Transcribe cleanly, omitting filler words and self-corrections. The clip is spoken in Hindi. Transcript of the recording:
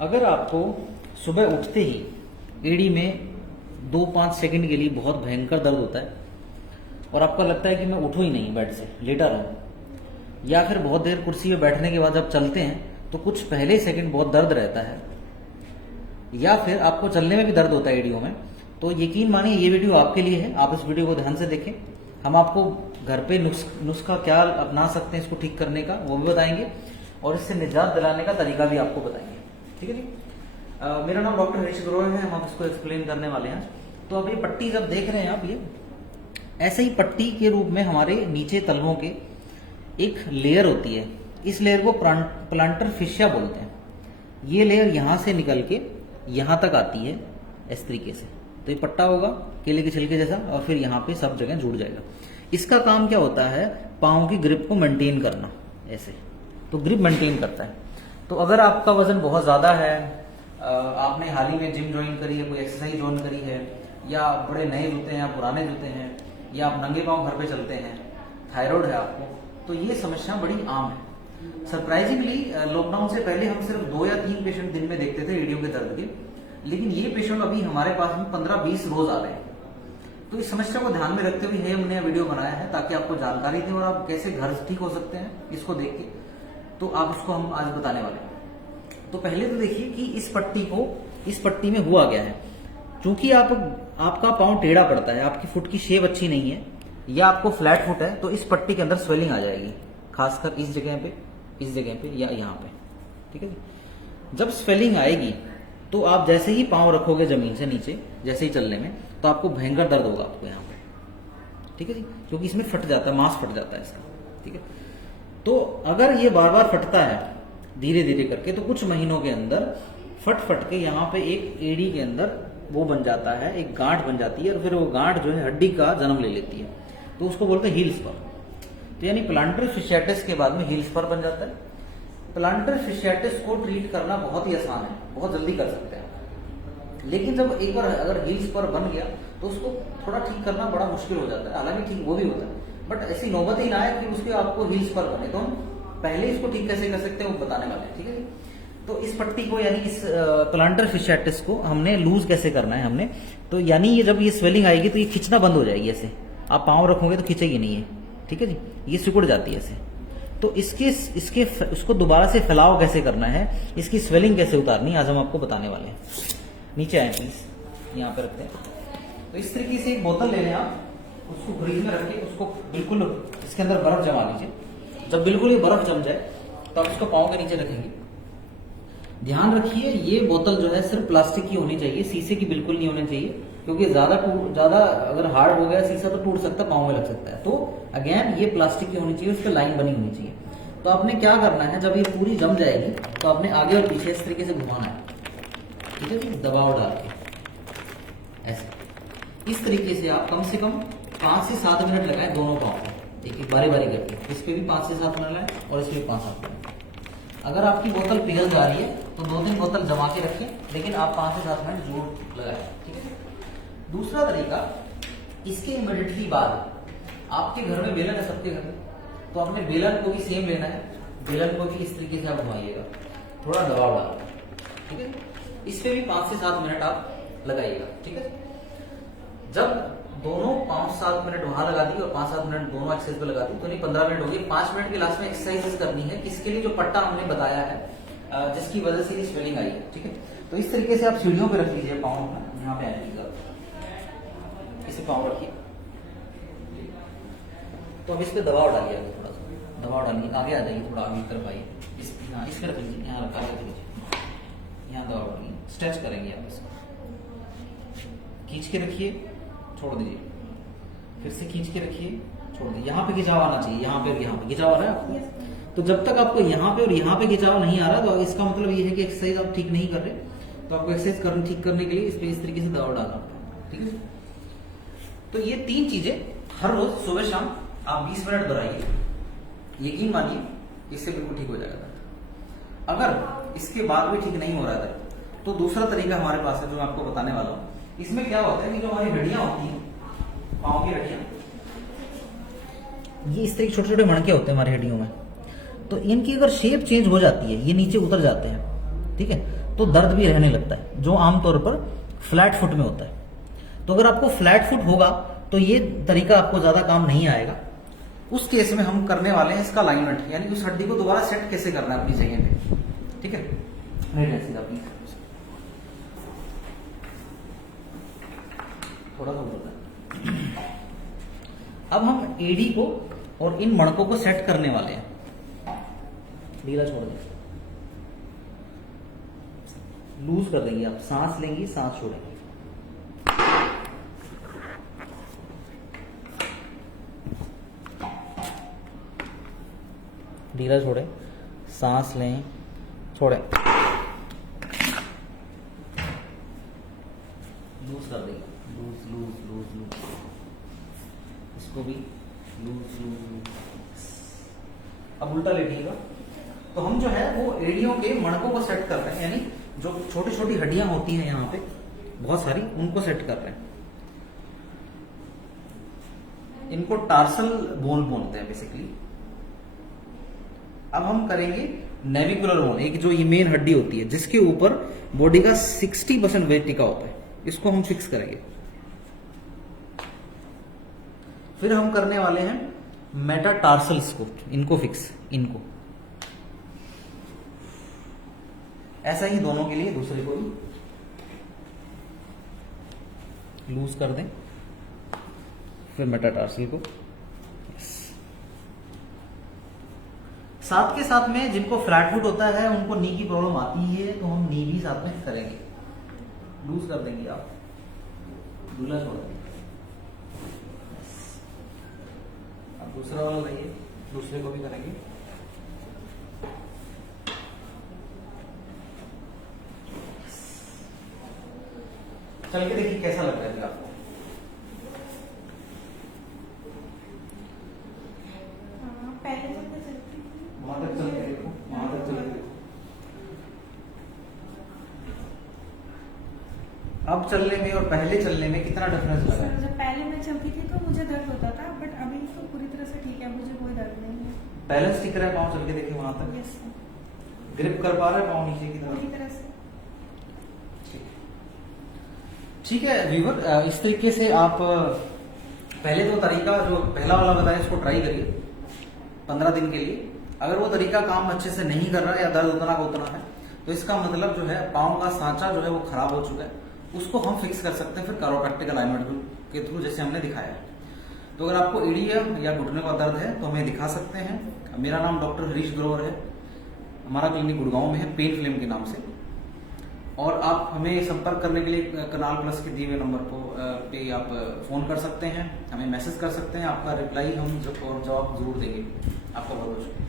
अगर आपको सुबह उठते ही एड़ी में 2-5 सेकंड के लिए बहुत भयंकर दर्द होता है और आपको लगता है कि मैं उठूं ही नहीं बेड से, लेटा रहूं, या फिर बहुत देर कुर्सी पे बैठने के बाद जब चलते हैं तो कुछ पहले सेकंड बहुत दर्द रहता है, या फिर आपको चलने में भी दर्द होता है एड़ियों में, तो यकीन मानिए ये वीडियो आपके लिए है। आप इस वीडियो को ध्यान से देखें। हम आपको घर पे नुस्खा क्या अपना सकते हैं इसको ठीक करने का वो भी बताएंगे और इससे निजात दिलाने का तरीका भी आपको बताएंगे। ठीक है जी। मेरा नाम डॉक्टर हरीश ग्रोवर है। हम इसको एक्सप्लेन करने वाले हैं। तो अब ये पट्टी जब देख रहे हैं आप, ये ऐसे ही पट्टी के रूप में हमारे नीचे तलवों के एक लेयर होती है। इस लेयर को प्लांटर फिशिया बोलते हैं। ये लेयर यहां से निकल के यहां तक आती है इस तरीके से। तो ये पट्टा होगा केले के छिलके जैसा और फिर यहाँ पे सब जगह जुड़ जाएगा। इसका काम क्या होता है? पाँव की ग्रिप को मेंटेन करना। ऐसे तो ग्रिप मेंटेन करता है। तो अगर आपका वजन बहुत ज्यादा है, आपने हाल ही में जिम ज्वाइन करी है, कोई एक्सरसाइज ज्वाइन करी है, या बड़े नए जूते हैं या पुराने जूते हैं, या आप नंगे पाँव घर पे चलते हैं, थायराइड है आपको, तो ये समस्या बड़ी आम है। सरप्राइजिंगली लॉकडाउन से पहले हम सिर्फ 2 या 3 पेशेंट दिन में देखते थे एड़ियों के दर्द के, लेकिन ये पेशेंट अभी हमारे पास में 15-20 रोज आ रहे हैं। तो इस समस्या को ध्यान में रखते हुए हमने वीडियो बनाया है ताकि आपको जानकारी दें और आप कैसे घर ठीक हो सकते हैं इसको देख के। तो आप उसको हम आज बताने वाले हैं। तो पहले तो देखिए कि इस पट्टी में हुआ गया है। क्योंकि आपका पाँव टेढ़ा पड़ता है, आपकी फुट की शेप अच्छी नहीं है, या आपको फ्लैट फुट है, तो इस पट्टी के अंदर स्वेलिंग आ जाएगी, खासकर इस जगह पे या यहाँ पे। ठीक है जी। जब स्वेलिंग आएगी तो आप जैसे ही पाँव रखोगे जमीन से नीचे, जैसे ही चलने में, तो आपको भयंकर दर्द होगा आपको यहाँ पे। ठीक है जी। क्योंकि इसमें फट जाता है, मांस फट जाता है इसका। ठीक है। तो अगर ये बार बार फटता है धीरे धीरे करके, तो कुछ महीनों के अंदर फट के यहाँ पे एक एड़ी के अंदर वो बन जाता है, एक गांठ बन जाती है, और फिर वो गांठ जो है हड्डी का जन्म ले लेती है। तो उसको बोलते हैं हील स्पर। तो यानी प्लांटर फिशियाटिस के बाद में हील स्पर बन जाता है। प्लांटर फिशियाटिस को ट्रीट करना बहुत ही आसान है, बहुत जल्दी कर सकते हैं। लेकिन जब एक बार अगर हील स्पर बन गया तो उसको थोड़ा ठीक करना बड़ा मुश्किल हो जाता है। हालांकि ठीक वो भी होता है, बट ऐसी नौबत ही ना आए कि उसके आपको हील स्पर बने। तो हम पहले इसको ठीक कैसे कर सकते हैं वो बताने वाले हैं। ठीक है। तो इस पट्टी को यानी इस प्लांटर फिशियाटिस को हमने लूज कैसे करना है हमने, तो यानी ये जब ये स्वेलिंग आएगी तो ये खिंचना बंद हो जाएगी। ऐसे आप पाँव रखोगे तो खिंचेगी नहीं है। ठीक है जी। ये सिकुड़ जाती है ऐसे। तो उसको दोबारा से फैलाव कैसे करना है, इसकी स्वेलिंग कैसे उतारनी, आज हम आपको बताने वाले हैं। नीचे आए प्लीज, यहाँ पे रखते हैं। तो इस तरीके से एक बोतल ले लें आप, उसको फ्रीज में रख के उसको बिल्कुल इसके अंदर बर्फ जमा लीजिए। जब बिल्कुल ये बर्फ जम जाए तो आप इसको पाँव के नीचे रखेंगे। ध्यान रखिए ये बोतल जो है सिर्फ प्लास्टिक की होनी चाहिए, शीशे की बिल्कुल नहीं होनी चाहिए, क्योंकि ज्यादा अगर हार्ड हो गया शीशा तो टूट सकता है, पाँव में लग सकता है। तो अगेन ये प्लास्टिक की होनी चाहिए, उस पर लाइन बनी होनी चाहिए। तो आपने क्या करना है, जब ये पूरी जम जाएगी तो आपने आगे और पीछे इस तरीके से घुमाना है। ठीक है जी। दबाव डाल के ऐसे इस तरीके से आप कम से कम 5 से 7 मिनट लगाएं दोनों पाँव पे, एक बारी करके। इस पे भी 5 से 7 मिनट लगाएं और इस पे 5-7 मिनट। अगर आपकी बोतल पिघल जा रही है तो 2-3 बोतल जमा के रखें, लेकिन आप 5 से 7 मिनट जरूर लगाएं। ठीक है। दूसरा तरीका, इसके इमीडिएटली बाद आपके घर में बेलन है, सबके घर में, तो आपने बेलन को भी सेम लेना है। बेलन को भी इस तरीके से आप घुमाइएगा, थोड़ा दबाव डाल। ठीक है। इस पे भी 5 से 7 मिनट आप लगाइएगा। ठीक है। जब दोनों 5-7 मिनट वहां लगा दी और 5-7 मिनट दोनों एक्सरसाइज पे लगा दी, तो नहीं 15 मिनट हो गए। 5 मिनट के लास्ट में एक्सरसाइज करनी है, किसके लिए? जो पट्टा हमने बताया है जिसकी वजह से स्वेलिंग आई है। ठीक है। तो इस तरीके से आप सीढ़ियों पे रख लीजिए पाँव अपना, यहाँ पे आने की जरूरत, इसे पाँव रखिए। तो अब इस पे दबाव डालिए, थोड़ा सा दबाव डालिए, आगे आ जाइए, थोड़ा आगे तरफ आइए। इस पे रख लीजिए, यहाँ रखा लीजिए, यहाँ दबाव डालिए, स्ट्रेच करेंगे आप इसको, खींच के रखिए, छोड़ दीजिए, फिर से खींच के रखिए, छोड़ दीजिए। यहाँ पे खिंचाव आना चाहिए, यहाँ पे और यहाँ पे खिंचाव आ रहा है आपको। तो जब तक आपको यहाँ पे और यहाँ पे खिंचाव नहीं आ रहा, तो इसका मतलब ये है कि एक्सरसाइज आप ठीक नहीं कर रहे। तो आपको एक्सरसाइज ठीक करने के लिए इस पे इस तरीके से दबाव डालना पड़ेगा। ठीक है। तो ये 3 चीजें हर रोज सुबह शाम आप 20 मिनट दोहराइए, यकीन मानिए इससे बिल्कुल ठीक हो जाएगा। अगर इसके बाद भी ठीक नहीं हो रहा था तो दूसरा तरीका हमारे पास है जो मैं आपको बताने वाला हूँ। इसमें क्या होता है कि जो हमारी हड्डियां होती हैं, पाँव की हड्डियां, ये इस तरह के छोटे छोटे मणके होते हैं हमारी हड्डियों में। तो इनकी अगर शेप चेंज हो जाती है, ये नीचे उतर जाते हैं, ठीक है, तो दर्द भी रहने लगता है, जो आमतौर पर फ्लैट फुट में होता है। तो अगर आपको फ्लैट फुट होगा तो ये तरीका आपको ज्यादा काम नहीं आएगा। उस केस में हम करने वाले हैं इसका अलाइनमेंट, यानी उस हड्डी को दोबारा सेट कैसे करना है अपनी जगह पे, ठीक है। सीधा प्लीज, थोड़ा सा बोलता है। अब हम एडी को और इन मणकों को सेट करने वाले हैं। ढीला छोड़ दें, लूज कर देंगे आप, सांस लेंगी, सांस छोड़ेंगे। ढीला छोड़े, सांस लें, छोड़े, लूज कर देंगे, लूज लूज लूज लूज, इसको भी लूज लूज। अब उल्टा लेटिएगा। तो हम जो है वो एड़ियों के मणकों को सेट कर रहे हैं, यानी जो छोटी छोटी हड्डियां होती हैं यहाँ पे बहुत सारी, उनको सेट कर रहे हैं। इनको टार्सल बोन बोलते हैं बेसिकली। अब हम करेंगे नेविकुलर बोन, एक जो ये मेन हड्डी होती है जिसके ऊपर बॉडी का 60% वेट टिका होता है, इसको हम फिक्स करेंगे। फिर हम करने वाले हैं मेटाटार्सल्स को, इनको फिक्स, इनको ऐसा ही दोनों के लिए, दूसरे को भी लूज कर दें, फिर मेटाटार्सल को। साथ के साथ में जिनको फ्लैट फुट होता है, उनको नी की प्रॉब्लम आती है, तो हम नी भी साथ में करेंगे। लूज कर देंगे आप, दूल्हा छोड़ देंगे। अब दूसरा वाला लगाइए, दूसरे को भी करेंगे। चल के देखिए कैसा लग रहा है आपको। वहां तक चल के देखो, वहां तक चल के देखो। अब चलने में और पहले चलने में कितना डिफरेंस लगा है? जब पहले मैं चलती थी तो मुझे दर्द होता था, बट अभी तो पूरी तरह से ठीक है, मुझे कोई दर्द नहीं है। बैलेंस ठीक रहा है, पाँव चल के देखिए वहां तक। यस, ग्रिप कर पा रहे हैं पाँव नीचे की तरफ? पूरी तरह से। ठीक है व्यूवर, इस तरीके से आप पहले तो तरीका जो पहला वाला बताया इसको ट्राई करिए 15 दिन के लिए। अगर वो तरीका काम अच्छे से नहीं कर रहा है या दर्द उतना का उतना है, तो इसका मतलब जो है पाँव का सांचा जो है वो खराब हो चुका है, उसको हम फिक्स कर सकते हैं फिर कैरोप्रैक्टिक अलाइनमेंट के थ्रू, जैसे हमने दिखाया है। तो अगर आपको एड़ी या घुटने का दर्द है तो हमें दिखा सकते हैं। मेरा नाम डॉक्टर हरीश ग्रोवर है, हमारा क्लिनिक गुड़गांव में है, पेन फिल्म के नाम से। और आप हमें संपर्क करने के लिए कनाल प्लस के दिए हुए नंबर पे आप फोन कर सकते हैं, हमें मैसेज कर सकते हैं, आपका रिप्लाई हम जवाब जरूर देंगे। आपका बहुत बहुत शुक्रिया।